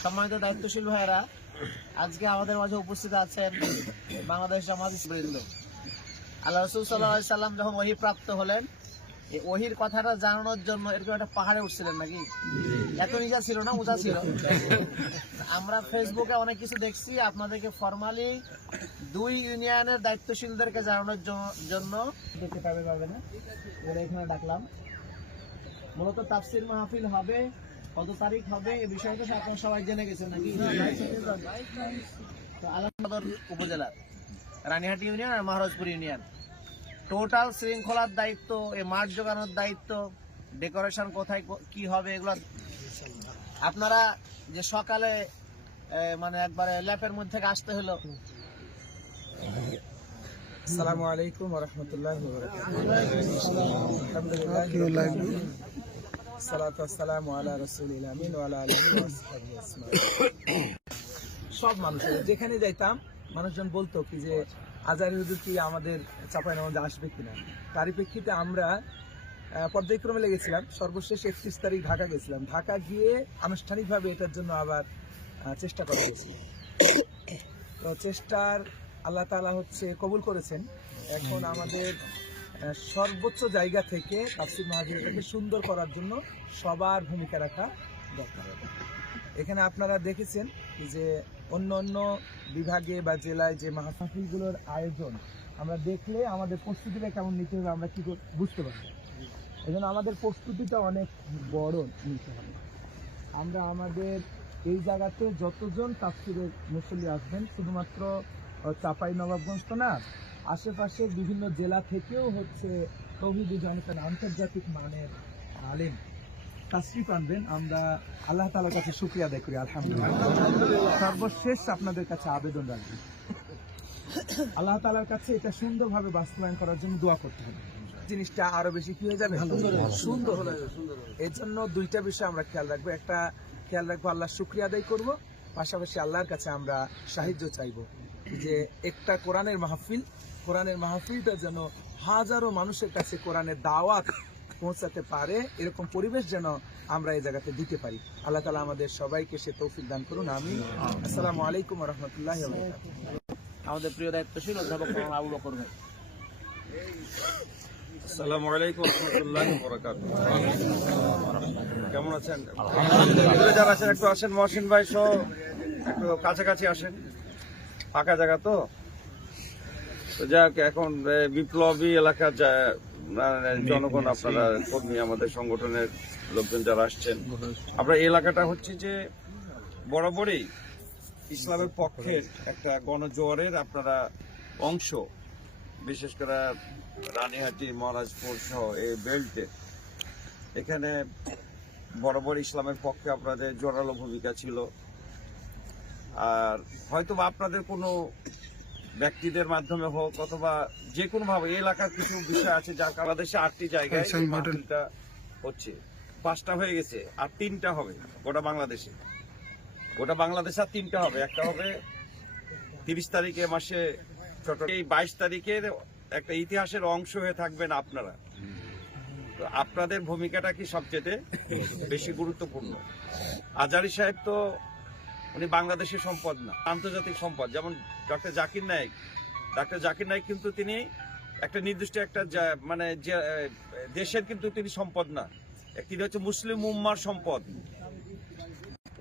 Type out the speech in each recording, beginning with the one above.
সম্মানিত দায়িত্বশীল আজকে আমাদের মাঝে উপস্থিত আছেন বাংলাদেশ আল্লাহ রসুল সাল্লাম যখন ওহি প্রাপ্ত হলেন ওহির কথাটা জানানোর জন্য এরকম একটা পাহাড়ে উঠছিলেন নাকি? এত নিজা ছিল না, উঁচা ছিল। আমরা ফেসবুকে অনেক কিছু দেখছি, আপনাদেরকে ফর্মালি দুই ইউনিয়নের দায়িত্বশীলদেরকে জানানোর জন্য দেখতে পাবে পাবে না। ওরা এখানে ডাকলাম। মূলত তাফসির মাহফিল হবে, কত তারিখ হবে এই বিষয়টা আপনারা সবাই জেনে গেছেন নাকি? তো আলমবাদর উপজেলার, রানীহাটি ইউনিয়ন আর মহারাজপুর ইউনিয়ন। টোটাল শৃঙ্খলার দায়িত্ব এই মাঠ জোগানোর দায়িত্ব, ডেকোরেশন কোথায়, কি হবে এগুলো আপনারা যে সকালে মানে একবারে ল্যাপের মধ্যে আসতে হলো আসসালামু আলাইকুম রহমতুল্লাহ। সব মানুষের, যেখানে যাইতাম, মানুষজন বলতো কি যে আজারি হুজুর কি আমাদের চাপাই নামাজে আসবে কিনা? তারই প্রেক্ষিতে আমরা পর্যায়ক্রমে লেগেছিলাম। সর্বশেষ একত্রিশ তারিখ ঢাকা গেছিলাম। ঢাকা গিয়ে আনুষ্ঠানিকভাবে এটার জন্য আবার চেষ্টা করা গেছিল তো চেষ্টার আল্লাহ তাআলা হচ্ছে কবুল করেছেন। এখন আমাদের সর্বোচ্চ জায়গা থেকে তাফসির মাহাজিরটাকে সুন্দর করার জন্য সবার ভূমিকা রাখা দরকার। এখানে আপনারা দেখেছেন যে অন্য অন্য বিভাগে বা জেলায় যে মাহফিলগুলোর আয়োজন, আমরা দেখলে আমাদের প্রস্তুতিটা কেমন নিতে হবে, আমরা কী বুঝতে পারব। এই আমাদের প্রস্তুতিটা অনেক বড় নিতে হবে। আমরা আমাদের এই জায়গাতে যতজন তাফসিরের মুসল্লি আসবেন, শুধুমাত্র চাঁপাই নবাবগঞ্জ তো না আশেপাশে বিভিন্ন জেলা থেকেও হচ্ছে তৌহিদি জনতার আন্তর্জাতিক মানের আলেম। তাশরিফ আনবেন। আমরা আল্লাহ তালার কাছে শুক্রিয়া আদায় করি, আলহামদুলিল্লাহ। সর্বশেষ আপনাদের কাছে আবেদন রাখব। আল্লাহ তালার কাছে এটা সুন্দরভাবে বাস্তবায়ন করার জন্য দোয়া করতে হবে। জিনিসটা আরও বেশি কি হয়ে যাবে? সুন্দর হলে এর জন্য দুইটা বিষয় আমরা খেয়াল রাখব। একটা খেয়াল রাখব, আল্লাহ শুক্রিয়া আদায় করব। পাশাপাশি আল্লাহর কাছে আমরা সাহায্য চাইব যে একটা কোরআনের মাহফিল, কোরআনের মাহফিলটা যেন হাজারো মানুষের কাছে কোরআনের দাওয়াত পৌঁছাতে পারে এরকম পরিবেশ যেন আমরা এই জায়গাতে দিতে পারি। আল্লাহ তালা আমাদের সবাইকে সে তৌফিক দান করুন আমি আসসালামু আলাইকুম রহমতুল্লাহ আমাদের প্রিয় দায়িত্বশীল অধ্যাপক আবু বকর ভাই। আসসালামু আলাইকুম রহমতুল্লাহ বরাকাত কেমন আছেন? যারা আছেন একটু আসেন মহসিন ভাই সহ একটু কাছাকাছি আসেন। ফাঁকা জায়গা তো? তো যাক এখন বিপ্লবী এলাকার যা- মানে জনগণ আপনারা কর্মী আমাদের সংগঠনের লোকজন যারা আসছেন। আমরা এলাকাটা হচ্ছে যে বরাবরই ইসলামের পক্ষের একটা গণজোয়ারের আপনারা অংশ। বিশেষ করে রানীহাটি মহারাজপুর সহ এই বেল্টে। এখানে বরাবর ইসলামের পক্ষে আপনাদের জোরালো ভূমিকা ছিল। আর হয়তো বা আপনাদের কোনো ব্যক্তিদের মাধ্যমে হোক অথবা যে কোনো ভাবে এই এলাকার কিছু বিষয় আছে যার বাংলাদেশে আটটি জায়গায় মাহফিলটা হচ্ছে। পাঁচটা হয়ে গেছে আর তিনটা হবে গোটা বাংলাদেশে। গোটা বাংলাদেশে আর তিনটা হবে। একটা হবে তিরিশ তারিখে মাসে ছোট এই বাইশ তারিখের একটা ইতিহাসের অংশ হয়ে থাকবেন আপনারা। তো আপনাদের ভূমিকাটা কি সবচেয়ে বেশি গুরুত্বপূর্ণ? আজারি সাহেব তো উনি বাংলাদেশের সম্পদ না, আন্তর্জাতিক সম্পদ। যেমন ডক্টর জাকির নায়েক, ডক্টর জাকির নায়েক কিন্তু তিনি একটা নির্দিষ্ট একটা মানে যে দেশের কিন্তু তিনি সম্পদ না। তিনি হচ্ছে মুসলিম উম্মার সম্পদ।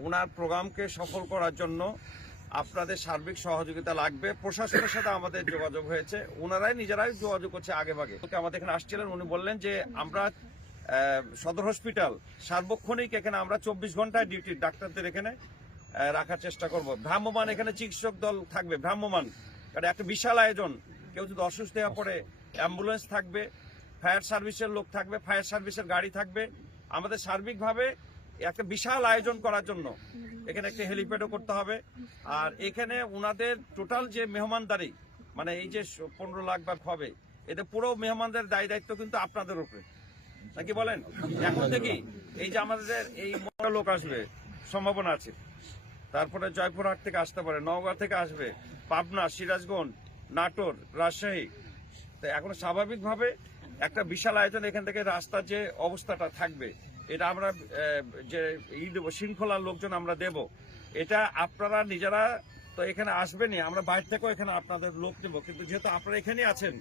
ওনার প্রোগ্রামকে সফল করার জন্য আপনাদের সার্বিক সহযোগিতা লাগবে। প্রশাসনের সাথে আমাদের যোগাযোগ হয়েছে। ওনারাই নিজেরাই যোগাযোগ করছে আগে ভাগে আমাদের এখানে আসছিলেন, উনি বললেন যে, আমরা সদর হসপিটাল সার্বক্ষণিক এখানে আমরা চব্বিশ ঘন্টায় ডিউটি, ডাক্তারদের এখানে রাখার চেষ্টা করব। ভ্রাম্যমান এখানে চিকিৎসক দল থাকবে ভ্রাম্যমান কারণ একটা বিশাল আয়োজন। কেউ যদি অসুস্থ হয়ে পড়ে, অ্যাম্বুলেন্স থাকবে, ফায়ার সার্ভিসের লোক থাকবে, ফায়ার সার্ভিসের গাড়ি থাকবে। আমাদের সার্বিকভাবে একটা বিশাল আয়োজন করার জন্য এখানে একটা হেলিপ্যাডও করতে হবে। আর এখানে ওনাদের টোটাল যে মেহমানদারি মানে এই যে পনেরো লাখ বা হবে এতে পুরো মেহমানদের দায় দায়িত্ব কিন্তু আপনাদের উপরে। নাকি বলেন? এখন থেকে এই যে আমাদের এই লোক আসবে, সম্ভাবনা আছে। তারপরে জয়পুরহাট থেকে আসতে পারে, নওগাঁ থেকে আসবে, পাবনা, সিরাজগঞ্জ, নাটোর, রাজশাহী। তো এখন স্বাভাবিকভাবে একটা বিশাল আয়োজন এখান থেকে রাস্তার যে অবস্থাটা থাকবে, এটা আমরা যে ই দেবো শৃঙ্খলার লোকজন আমরা দেব, এটা আপনারা নিজেরা তো এখানে আসবেনই, আমরা বাইরে থেকেও এখানে আপনাদের লোক দেব কিন্তু যেহেতু আপনারা এখানে আছেন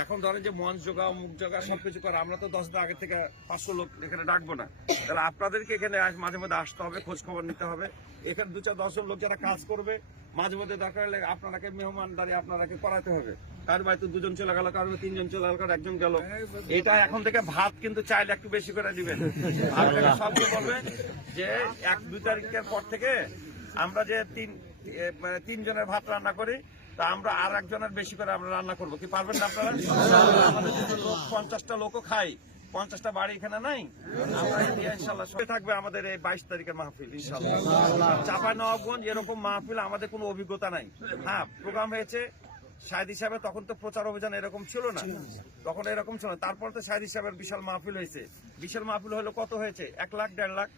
এখন ধরেন যে মঞ্চ জোগাও মুখ জোগা সবকিছু করে, আমরা তো দশ দিন আগে থেকে পাঁচশো লোক এখানে ডাকবো না। তাহলে আপনাদেরকে এখানে মাঝে মধ্যে আসতে হবে খোঁজ খবর নিতে হবে। এখানে দু চার দশজন লোক যারা কাজ করবে, মাঝে মধ্যে দরকার হলে আপনারাকে মেহমানদারি আপনারাকে করাতে হবে। কার বাড়িতে দুজন চলে গেল কারও তিনজন চলে গেল কারও একজন গেল। এটা এখন থেকে ভাত কিন্তু চাইলে একটু বেশি করে দিবেন। সবকে বলবে যে এক, দুই তারিখের পর থেকে আমরা যে তিন মানে তিনজনের ভাত রান্না করি তা আমরা আর একজনের বেশি করে আমরা রান্না করব। কি পারবেন না আপনারা? আমাদের পঞ্চাশটা লোকও খাই, পঞ্চাশটা বাড়ি এখানে নাই? থাকবে আমাদের এই বাইশ তারিখের মাহফিল চাপা এরকম মাহফিল আমাদের কোনো অভিজ্ঞতা নাই। হ্যাঁ প্রোগ্রাম হয়েছে শাহেদ হিসাবে তখন তো প্রচার অভিযান এরকম ছিল না। তখন এরকম ছিল না। তারপর তো শাহেদ হিসাবের বিশাল মাহফিল হয়েছে। বিশাল মাহফিল হলো কত হয়েছে? এক লাখ, দেড় লাখ।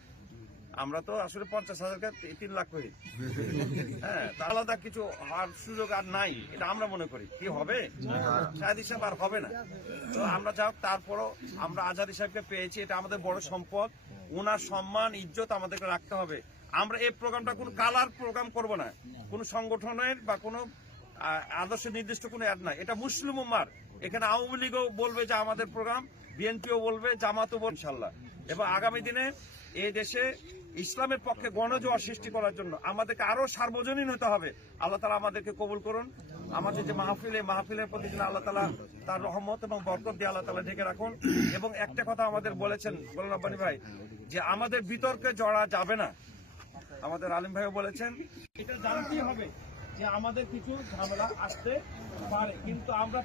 আমরা তো আসলে পঞ্চাশ হাজারকে তি- তিন লাখ করি। হ্যাঁ আলাদা কিছু হওয়ার সুযোগ আর নাই, এটা আমরা মনে করি। কি হবে? শাহেদ হিসাব আর হবে না। তো আমরা যাও, তারপরও আমরা আজাদ হিসাবকে পেয়েছি, এটা আমাদের বড় সম্পদ। ওনার সম্মান, ইজ্জত আমাদেরকে রাখতে হবে। আমরা এই প্রোগ্রামটা কোনো কালার প্রোগ্রাম করব না। কোনো সংগঠনের বা কোনো আদর্শ নির্দিষ্ট কোনো অ্যাড নাই। এটা মুসলিম উম্মার। এখানে আওয়ামী লীগও বলবে যে আমাদের প্রোগ্রাম, বিএনপিও বলবে, জামাতও বলবে ইনশাল্লাহ এবং আগামী দিনে এই দেশে ইসলামের পক্ষে গণজোয়ার সৃষ্টি করার জন্য আমাদেরকে আরও সার্বজনীন হতে হবে। আল্লাহ তালা আমাদেরকে কবুল করুন। আমাদের যে মাহফিল এই মাহফিলের প্রতি যেন আল্লাহ তালা তার রহমত এবং বরকত দিয়ে আল্লাহ তালা ঢেকে রাখুন। এবং একটা কথা আমাদের বলেছেন, বলেন আব্বানি ভাই, যে আমাদের বিতর্কে জড়া যাবে না। আমাদের আলিম ভাইও বলেছেন, এটা জানতেই হবে যে আমাদের কিছু ঝামেলা আসতে পারে, কিন্তু আমরা